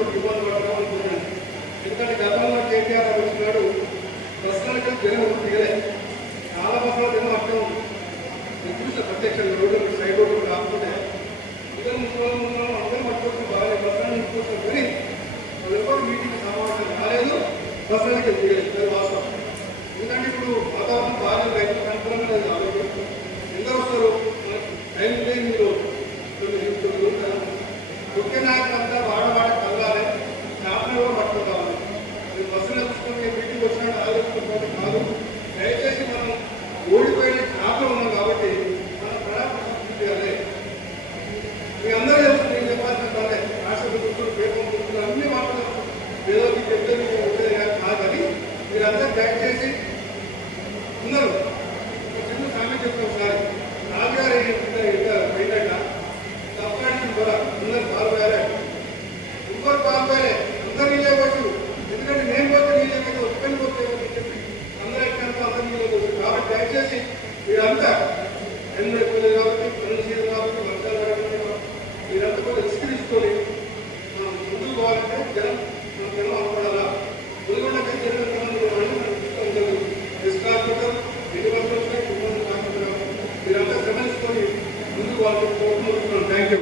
భక్తులు ఇబ్బంది పడతామనుకున్నాను ఎందుకంటే గతంలో కేటీఆర్ వచ్చినాడు బస్సులకు జనం దిగలే చాలా బస్సుల జనం అర్థం నిర్దిష్ట ప్రత్యక్ష రోడ్డు సైడ్ రోడ్డు కాకుంటే ఇద్దరు ముసలి ముసలి అందరూ పట్టుకోవచ్చు బాగాలేదు బస్సులను నిలుపుకోవచ్చు కానీ వాళ్ళెవరు మీటింగ్ సమావేశం కాలేదు బస్సులకి దిగలేదు వాస్తవం ఎందుకంటే ఇప్పుడు వాతావరణం ఆలోచించుకోవడం కాదు. దయచేసి మనం ఓడిపోయిన చేపలు ఉన్నాం కాబట్టి మనం చేయాలి మీ అందరూ నేను చెప్పాల్సిన పని రాష్ట్ర ప్రభుత్వం పేపర్ ప్రభుత్వం అన్ని మాట్లాడుతున్నారు ఏదో మీకు చెప్తే మీకు కాదని మీరందరూ దయచేసి ఉన్నారు. చిన్న సామెత చెప్తాం సార్ రాజుగారు తప్పడానికి కూడా వీరంతా ఎన్నో పిల్లలు కాబట్టి పనులు చేయరు కాబట్టి వర్షాలు కాబట్టి వీరంతా కూడా విస్తరించుకొని మనం ముందుకు పోవాలంటే జనం మన జనం అవపడాలా? ముందుకుండా జనం నిష్కారణం వీరంతా గమనించుకొని ముందుకు వాళ్ళు కోరుకుంటున్నాం థ్యాంక్ యూ